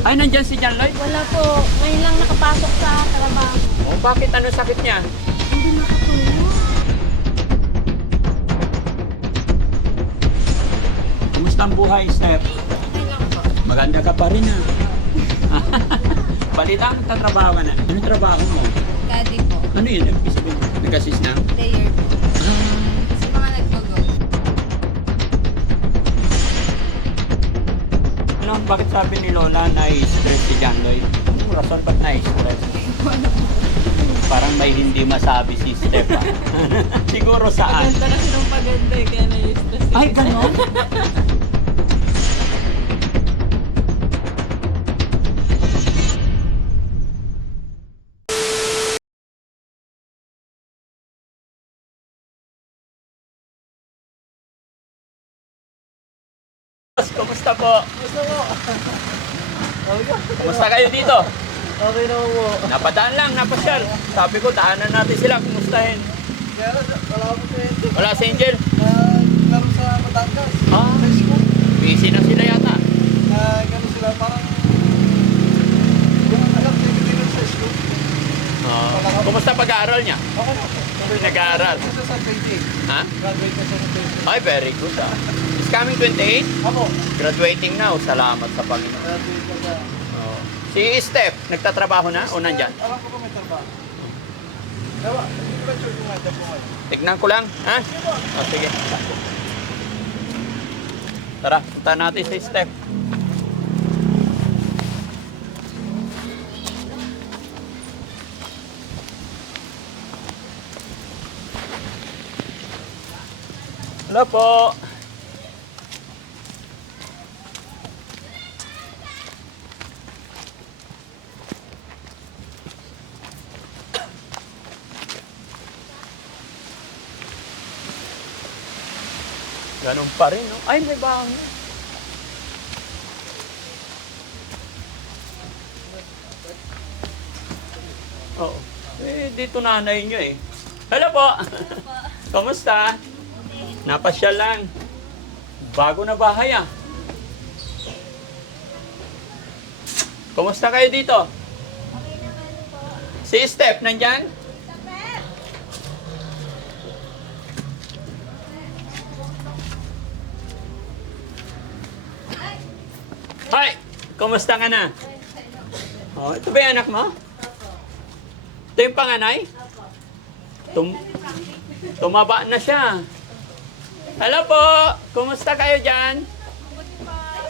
Ay, nandyan si John Lloyd? Wala po. Ngayon lang nakapasok sa trabaho. Oh, bakit? Ano sakit niya? Hindi makatulog. Kumusta ang buhay, Steph? Okay lang po. Maganda ka pa rin, ha? Balita, tatrabaho ka na. Anong trabaho mo? Kadi po. Ano yun? Nag-assist na? Player po. Sa mga nagbago. Ano, bakit sabi ni Lola na-stress si John Lloyd? Anong rason ba't na-stress? Parang may hindi masabi si Steph, ha? Siguro saan? Paganda kasi ng paganda eh, kaya na-stress. Ay, ganon? Kumusta po? Kumusta kayo dito? Okay na po. Napadaan lang, napasyal. Sabi ko, daanan natin sila, kumustahin. Pero wala ko po Wala si Angel. laro sa Batangas. Ah. Sa school. Busy na sila yata. Gano'n sila parang yung alam din sa school. Kumusta pag-aaral niya? Okay na po. Nag-aaral. Kasi sa 28. Ha? Graduate na siya ng 28. Ay, very good ah. Is coming 28? Ako. Graduating now. Salamat sa Panginoon. Graduate na siya. Oh. Si Steph, nagtatrabaho na o nandyan? Alam ko pa may trabaho. Dawa, hindi ko ba sure kung nga po ngayon? Tignan ko lang, ha? O, sige. Tara, punta natin si Steph. Hello po. Ganun pa rin, no? Ay, may bahay. Oo. Eh, dito nanay nyo eh. Hello po. Kamusta? Napasyal lang. Bago na bahay ah. Kumusta kayo dito? Si Steph, nandyan? Hi! Kumusta ka na? Oh, ito ba yung anak mo? Ito yung panganay? Tumaba na siya. Hello po! Kumusta kayo dyan?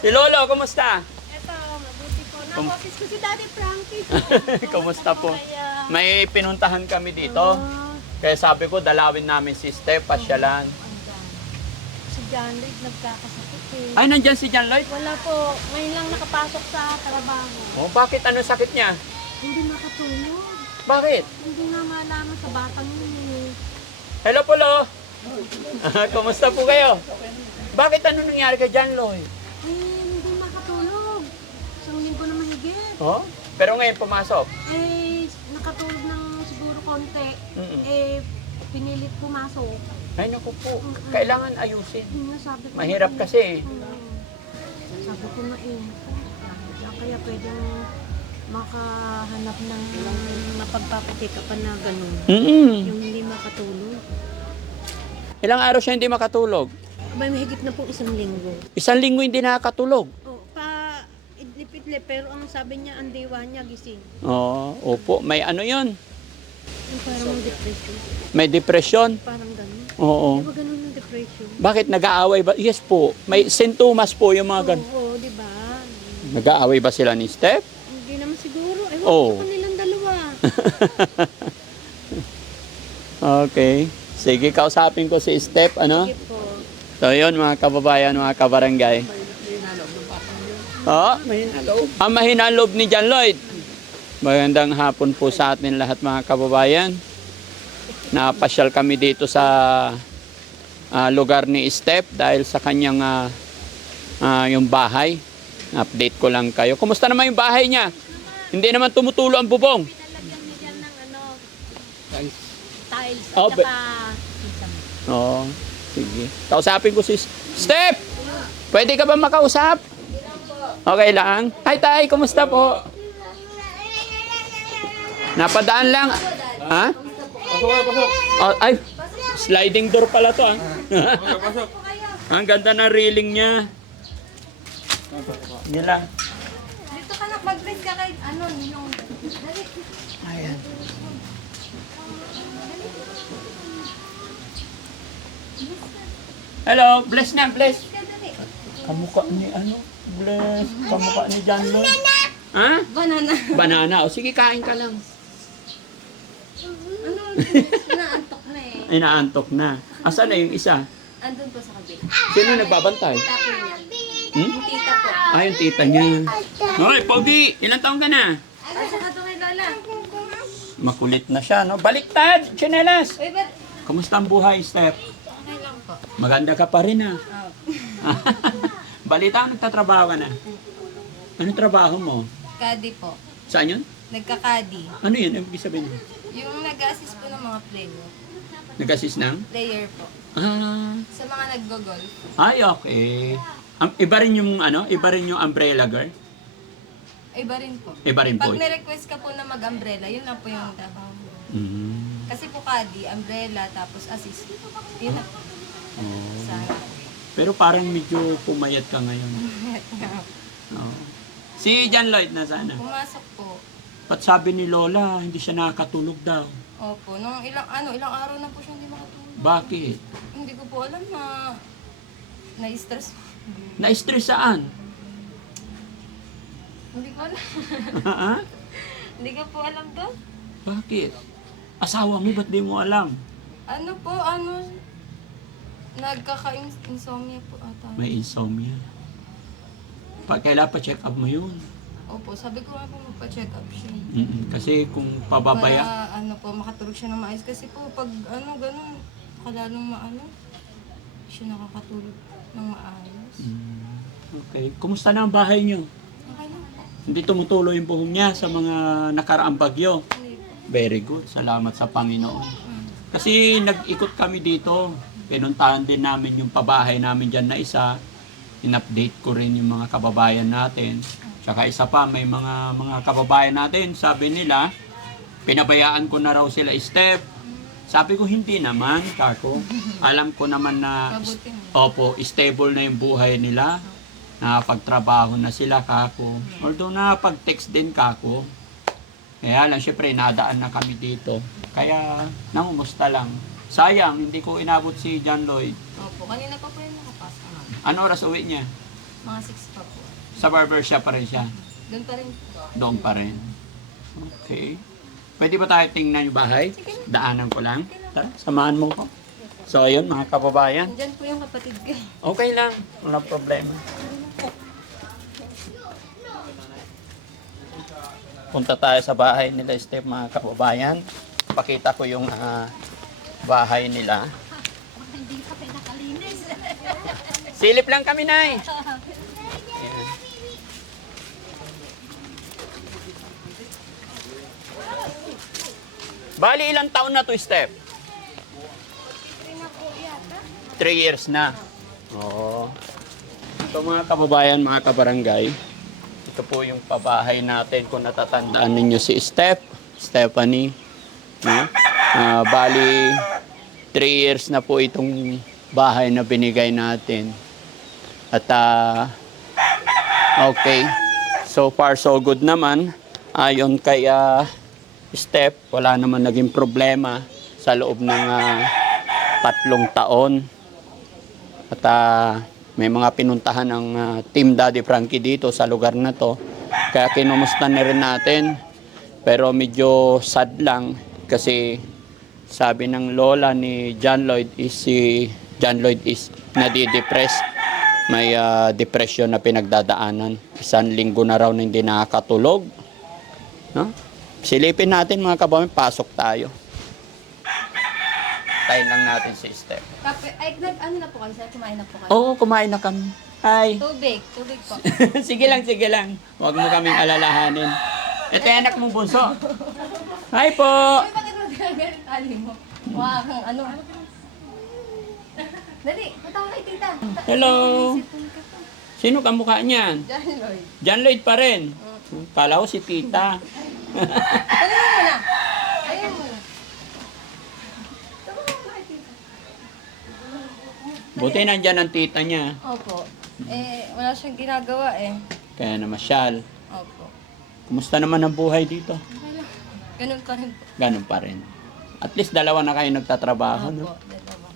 Si Lolo, kumusta? Ito, mabuti po. Na-office ko si Daddy Frankie. Kumusta po? May pinuntahan kami dito. Kaya sabi ko, dalawin namin si Steph, pasyalan. Si John Lloyd nagkakasakit eh. Ay, nandyan si John Lloyd? Wala po. Ngayon lang nakapasok sa trabaho. Oh, bakit? Ano sakit niya? Hindi makatulog. Bakit? Hindi na malaman sa batang yun eh. Hello po, Lo. Kumusta po kayo? Bakit ano nangyari kay John Lloyd? Eh, hindi makatulog. Isang linggo na mahigit. Oh? Pero ngayon pumasok. Eh, nakatulog ng siguro konti. Mm-mm. Eh, pinilit pumasok. Ay, naku po. Kailangan ayusin. Yun nga sabi ko. Mahirap na eh. kasi. Sabi ko na eh. Kaya pwedeng makahanap ng mapagpapatika pa na ganun. Yung hindi makatulog. Ilang araw siya hindi makatulog? May mahigit na po isang linggo. Isang linggo hindi nakakatulog. Oh, pa idlip-idlip pero ang sabi niya ang diwa niya gising. Oo, opo. May ano yon? Yung parang depression. May depression? Parang ganun. Oo. Di ba ganun yung depression? Bakit nag-aaway ba? Yes po. May sintomas po yung mga gan. Oo, di ba? Nag-aaway ba sila ni Steph? Hindi naman siguro. Ewan Oo. ko sa kanilang dalawa. Okay. Sige, kausapin ko si Steph, ano? Sige po. So yun, mga kababayan, mga kabarangay. Oo. Ang mahina ang loob ni John Lloyd. Magandang hapon po sa atin lahat, mga kababayan. Napasyal kami dito sa lugar ni Steph dahil sa kanyang yung bahay. Update ko lang kayo. Kumusta naman yung bahay niya? Hindi naman tumutulo ang bubong. Pinalagyan niya dyan ng ano, tiles Oh, at saka Oo. Sige. Kausapin ko si Steph! Pwede ka ba makausap? Okay lang? Hi, Tay. Kumusta po? Napadaan lang. Ha? Oh, ay, sliding door pala to, ah. Ang ganda ng railing niya. Yan lang. Dito ka na, mag-bless ka kay, ano, ninong. Dali. Ayan. Hello, bless na, bless. Ka, dali. Kamukha ni ano? Bless. Kamukha ni John Lloyd. Ha? Banana. Banana. O sige, kain ka lang. Ano, naantok na eh. Inaantok na. Asan na yung isa? Andun po sa kabila. Sino nagbabantay? Tapo niya. Hmm? Yung tita po. Ah, yung tita niya. Hoy, Pogi! Ilang taong ka na? Ay, saka to kay Lola. Makulit na siya, no? Baliktad! Chinelas! Uy, ba't? Kumusta ang buhay, Steph? Okay lang po. Maganda ka pa rin, ah. Oh. Balita, nagtatrabaho ka na. Anong trabaho mo? Kadi po. Saan yun? Nagka-kadi. Ano yun? Ibig sabihin? Yung nag-assist po ng mga player. Nag-assist ng? Player po. Ah, Sa mga nag-golf. ay, okay. Iba rin yung, ano? Iba rin yung umbrella girl? Iba rin po. Iba rin po. Pag na-request ka po na mag-umbrella, yun lang po yung trabaho mo. Mm. Kasi po kadi, umbrella, tapos assist. Yun na po. Oh. Sana. Pero parang medyo pumayat ka ngayon. Oh. Si John Lloyd na sana. Pumasok po. Ba't sabi ni Lola, hindi siya nakakatulog daw? Opo. Nung ilang araw na po siya hindi makatulog. Bakit? Hindi ko po alam na na-stress. Na-stress saan? Hindi ko alam. Ha? Hindi ko po alam doon. Bakit? Asawa mo, ba't di mo alam? Ano po, nagkaka-insomnia po ata. May insomnia. Kailangan pa-check up mo yun. Opo, sabi ko nga po magpa-check up siya. Kasi kung pababaya, Para makatulog siya ng maayos. Kasi po pag ganun, kalalong siya nakakatulog ng maayos. Okay. Kumusta na ang bahay niyo? Okay lang po. Hindi tumutuloy yung buhong niya sa mga nakaraang bagyo. Hindi po. Very good. Salamat sa Panginoon. Kasi nag-ikot kami dito. Pinuntahan din namin yung pabahay namin dyan na isa. In-update ko rin yung mga kababayan natin. Tsaka isa pa, may mga kababayan natin, sabi nila, pinabayaan ko na raw sila Steph. Sabi ko, hindi naman, kako. Alam ko naman na, Mabuti mo. opo, stable na yung buhay nila. Nakapagtrabaho na sila, kako. Although nakapag-text din, kako. Kaya lang, syempre, nadaan na kami dito. Kaya, nangumusta lang. Sayang, hindi ko inabot si John Lloyd. Opo, kanina pa po yung nakapasok nga. Ano oras uwi niya? Mga 6 pa po. Sa barbershop pa rin siya. Doon pa rin po. Doon pa rin. Okay. Pwede ba tayo tingnan yung bahay? Daanan ko lang. Tara, samahan mo ko. So, ayun mga kababayan. Diyan po yung kapatid ko. Okay lang. Walang problema. Punta tayo sa bahay nila, Steph, mga kababayan. Pakita ko yung bahay nila. Hindi ka pinakalinis. Silip lang kami, Nay. Ayan. Bali, ilang taon na to, Steph? 3 years na. Oo. Ito mga kababayan, mga kabarangay. Ito po yung pabahay natin kung natatandaan ninyo si Stephanie. No? Bali, 3 years na po itong bahay na binigay natin. At okay. So far so good naman. Ayon kay Steph, wala naman naging problema sa loob ng 3 taon. At may mga pinuntahan ng Team Daddy Frankie dito sa lugar na to. Kaya kinumusta na rin natin. Pero medyo sad lang kasi sabi ng lola ni John Lloyd is nadidepress. May depression na pinagdadaanan. 1 linggo na raw na hindi nakakatulog. No? Silipin natin mga kababayan, pasok tayo. Tayo lang natin si Steph. Ay, ano na po kayo? Sir, kumain na po kayo? Oo, kumain na kami. Hi. Tubig po. Sige lang. Huwag mo kaming alalahanin. Ito yung anak mong bunso. Hi po. Ay, bakit mo ginagalit tali mo? Mukha kang Dali, punta ko kay tita. Hello. Sino kamukha niyan? John Lloyd. John Lloyd pa rin. Kala ko si tita. Ano mo muna? Ayun muna. Buti nandyan ang tita niya. Opo. Wala siyang ginagawa eh. Kaya namasyal. Opo. Kumusta naman ang buhay dito? Ganun pa rin po. Ganun pa rin. At least dalawa na kayo nagtatrabaho. No? Opo, dalawa.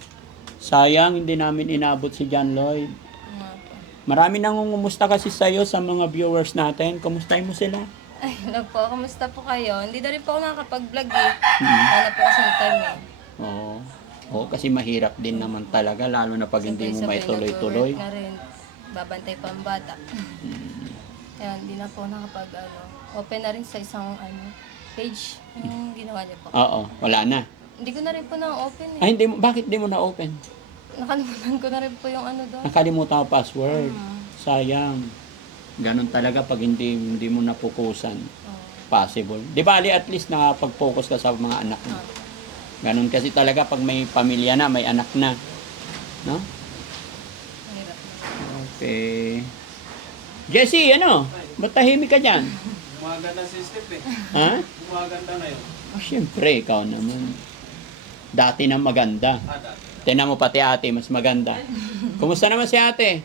Sayang, hindi namin inabot si John Lloyd. Opo. Marami nangungumusta kasi sa'yo sa mga viewers natin. Kumustahin mo sila? Ay, hello po. Kamusta po kayo? Hindi na rin po ako nakakapag-vlog eh. Wala po kasi yung time eh. Oo. Oo, kasi mahirap din naman talaga, lalo na pag hindi mo may tuloy-tuloy. Na rin. Babantay pa ang bata. Kaya hindi na po open na rin sa isang page yung ginawa niya po. Oo, wala na. Hindi ko na rin po na-open eh. Ay, bakit di mo na-open? Nakalimutan ko na rin po yung doon. Nakalimutan ko password. Sayang. Ganon talaga pag hindi mo napukusan. Possible. Di bali at least nakapag-focus ka sa mga anak mo. Ganon kasi talaga pag may pamilya na, may anak na. No? Mahirap na. Okay. Jessie, ba't tahimik ka dyan? Gumaganda si Step eh. Ha? Gumaganda na yun. Oh, siyempre, ikaw naman. Dati na maganda. Dati. Tingnan mo pati ate, mas maganda. Kumusta naman si ate?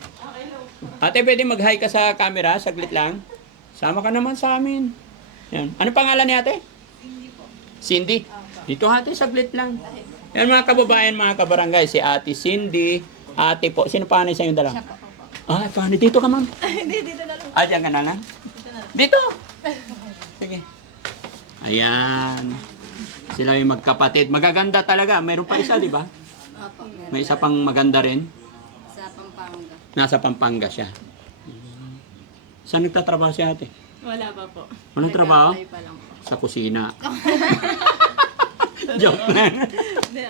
Ate, pwede mag-hi ka sa camera? Saglit lang. Sama ka naman sa amin. Yan. Ano pangalan ni ate? Cindy po. Cindy? Dito ate, saglit lang. Yan mga kababayan, mga kabarangay. Si ate Cindy, ate po. Sino pangalan sa inyong dalawa? Siya po. Ah, paano? Dito ka, ma'am. Hindi, dito na lang. Ah, diyan ka na lang? Dito! Sige. Ayan. Sila yung magkapatid. Magaganda talaga. Mayroon pa isa, di ba? Opo. May isa pang maganda rin. Sa Pampanga. Nasa Pampanga siya. Saan nagtatrabaho si ate? Wala pa po. Anong trabaho? Nag-apply pa lang po. Sa kusina. Joke lang. Hindi,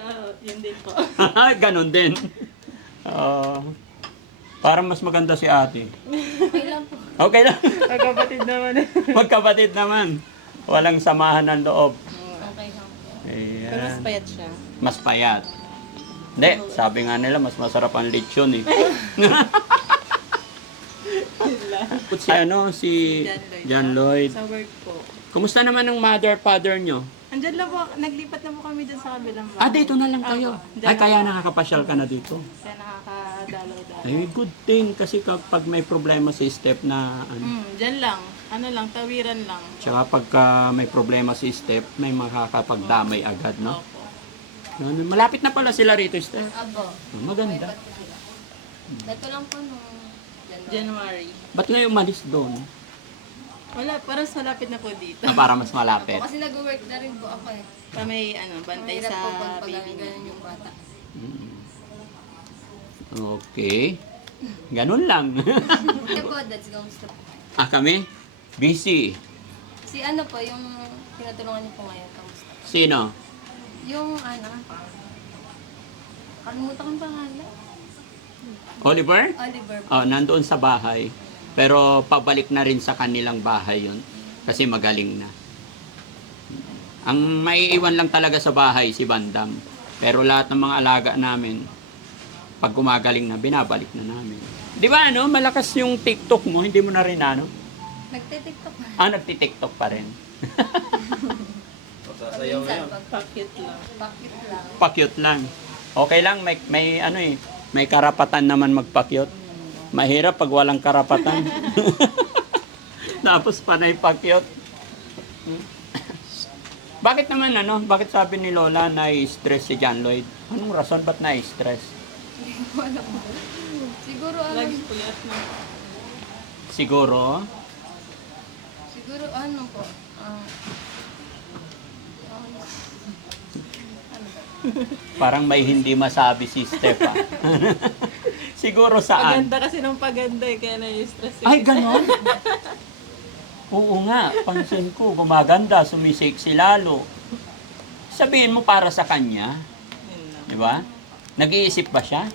yun din po. Ganon din. Parang mas maganda si ate. Okay lang po. Okay lang. Magkapatid naman. Magkapatid naman. Walang samahan ng loob. Okay lang po. Ayan. Pero mas payat siya. Mas payat. Hindi, sabi nga nila, mas masarap ang lechon eh. Si John Lloyd. Sa work po. Kumusta naman ang father nyo? Andyan lang po, naglipat na po kami dyan sa kabilang bahay. Ah, dito na lang kayo. Ay, kaya nakakapasyal ka na dito. Kaya nakakadalaw-dalaw. Ay, good thing. Kasi kapag may problema si Step na, Dyan lang. Ano lang, tawiran lang. tsaka pagka may problema si Step, may makakapagdamay agad, no? Opo. Ganun. Malapit na pala sila rito, Step. Abo. Maganda. Ito lang po nung January. Ba't ngayon umalis doon? Wala, parang malapit na po dito. Para mas malapit. Kasi nag-work na rin po ako eh. Pa may bantay Mahirap sa po pag baby niya. ganun yung bata. Okay. Ganun lang. Kaya po, dads, kamusta po? Kami? Busy. Si po, yung tinutulungan niyo po ngayon, kamusta? Sino? Yung kalimutan ko ang pangalan. Oliver? Oliver. Oh, nandoon sa bahay. Pero pabalik na rin sa kanilang bahay yon kasi magaling na. Ang maiiwan lang talaga sa bahay si Bandam. Pero lahat ng mga alaga namin, pag gumagaling na, binabalik na namin. Di ba malakas yung TikTok mo, hindi mo na rin Nagtitiktok na. nagti-TikTok pa rin. Sasayaw Minsan, ngayon. pag Pakit lang. pakit lang. Pa-cute lang. Okay lang, may karapatan naman magpa-cute. Mahirap pag walang karapatan. Tapos panay pa-cute. Bakit naman bakit sabi ni Lola na-stress si John Lloyd? Anong rason ba't na-stress? Wala po. Siguro Lagi puyat na. Siguro, siguro po. parang may hindi masabi si Steph. Siguro saan? Paganda kasi nung paganda eh, kaya na-stress Ay, ganon? Oo nga, pansin ko, gumaganda, sumisiksi lalo. Sabihin mo para sa kanya, Yun lang. di ba? Nag-iisip ba siya?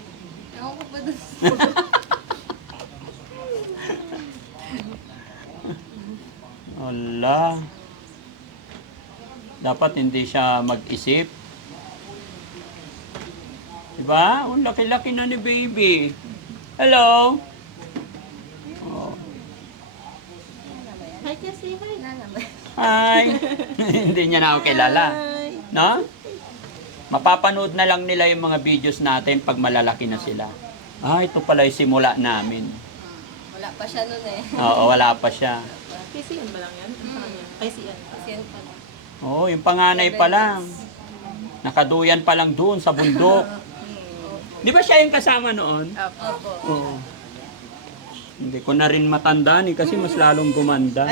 Ewan ko pa dun. Wala. Dapat hindi siya mag-isip. Diba? Ang laki-laki na ni baby. Hello? Hi kasi, hi. Na naman. Hi! Hindi niya na ako kilala. No? Mapapanood na lang nila yung mga videos natin pag malalaki na sila. Ito pala yung simula namin. Wala pa siya nun eh. Oo, wala pa siya. Kasi yan ba lang yan? Kasi yan. Kasi yan pa lang. Oo, yung panganay pa lang. Nakaduyan pa lang doon sa bundok. Di ba siya yung kasama noon? Opo. Oo. Hindi ko na rin matandaan kasi mas lalong gumanda.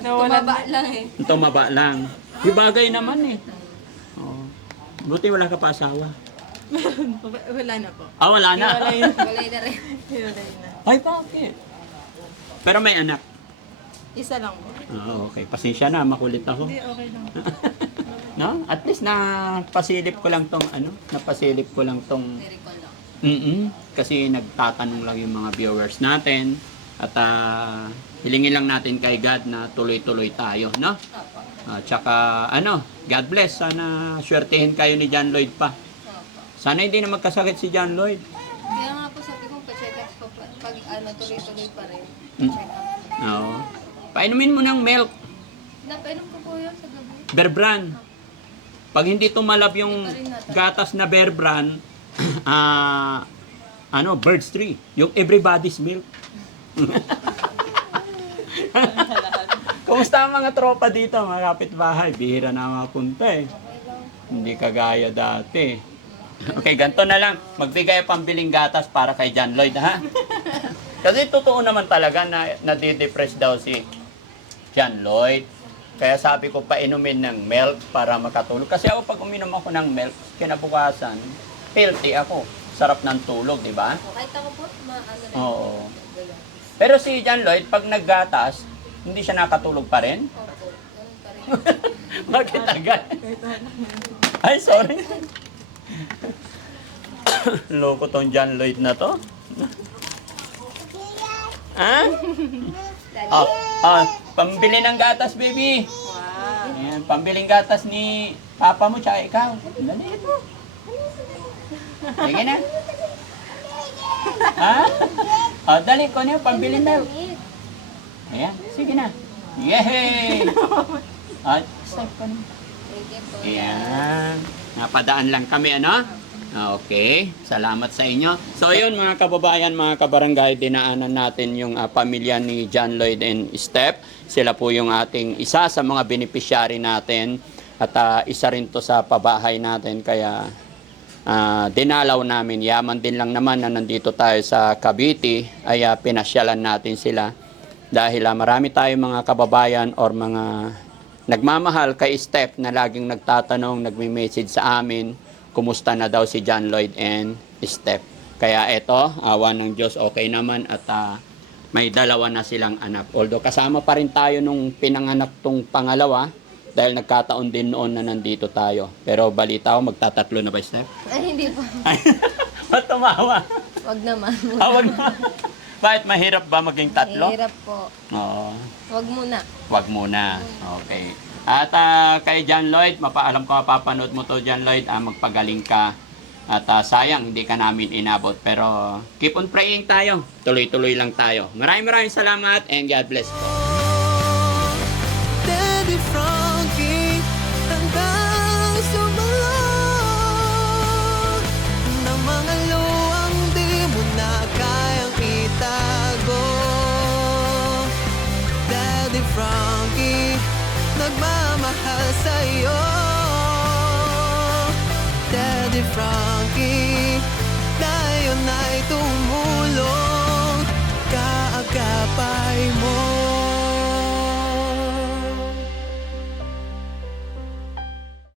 Tumaba lang eh. Tumaba lang. Ibagay naman eh. Oo. Buti wala ka pa asawa. Wala na po. Wala na. Wala yun. Walay na rin. Wala na. Ay, bakit? Pero may anak. Isa lang po. Okay. Pasensya na, makulit ako. Hindi, okay lang. No? At least napasilip ko lang tong napasilip ko lang tong Recall lang. Kasi nagtatanong lang yung mga viewers natin at hilingin lang natin kay God na tuloy-tuloy tayo, no? Opo. Tsaka God bless, sana swertehin kayo ni John Lloyd pa. Opo. Sana hindi na magkasakit si John Lloyd. Kaya nga po sabi ko, pa-check up ko pag tuloy-tuloy pa rin. Mm. Check up. Oo. Painumin mo ng milk, Napainom ko po yun sa gabi. Bear Brand. Pag hindi tumalab yung gatas na Bear Brand, Birds 3, yung everybody's milk. Kumusta ang mga tropa dito, mga kapitbahay? Bihira na mapunta eh. Hindi kagaya dati. Okay, ganito na lang. Magbigay pambiling gatas para kay John Lloyd, ha? Kasi totoo naman talaga na nadidepress daw si John Lloyd. Kaya sabi ko, painumin ng milk para makatulog. Kasi ako pag uminom ako ng milk, kinabukasan, healthy ako. Sarap ng tulog, di ba? Kahit ako po, rin. Oo. Pero si John Lloyd, pag naggatas, hindi siya nakatulog pa rin? Opo. Ganun pa rin. Bakit agad? Ay, sorry. Loko tong John Lloyd na to. Ha? Pambili ng gatas, baby. Wow. Ayan, pambiling gatas ni papa mo tsaka ikaw. Dali mo. Sige na. Ha? Dali ko niyo, pambili na. Ayan, sige na. Yehey! Stop ka na. Thank you po. Ayan. Napadaan lang kami, Okay. Salamat sa inyo. So, yun mga kababayan, mga kabarangay, dinaanan natin yung pamilya ni John Lloyd and Steph. Sila po yung ating isa sa mga beneficiary natin at isa rin to sa pabahay natin. Kaya dinalaw namin. Yaman din lang naman na nandito tayo sa Cavite ay pinasyalan natin sila. Dahil marami tayong mga kababayan or mga nagmamahal kay Steph na laging nagtatanong, nagme-message sa amin, kumusta na daw si John Lloyd and Steph. Kaya eto, awa ng Diyos, okay naman at may dalawa na silang anak. Although kasama pa rin tayo nung pinanganak tong pangalawa dahil nagkataon din noon na nandito tayo. Pero balita ko, magtatatlo na ba, Steph? Ay, hindi po. Ba't tumawa? Wag naman. Wag na. Bakit mahirap ba maging tatlo? Hirap po. Oo. Wag muna. Wag muna. Okay. At kay John Lloyd, mapaalam ko mapapanood mo to John Lloyd, magpagaling ka. At sayang, hindi ka namin inabot. Pero keep on praying tayo. Tuloy-tuloy lang tayo. Maraming salamat and God bless. Daddy Frankie, hanggang sumalong ng mga luwang di mo na kayang itago. Daddy Frankie, nagmamahal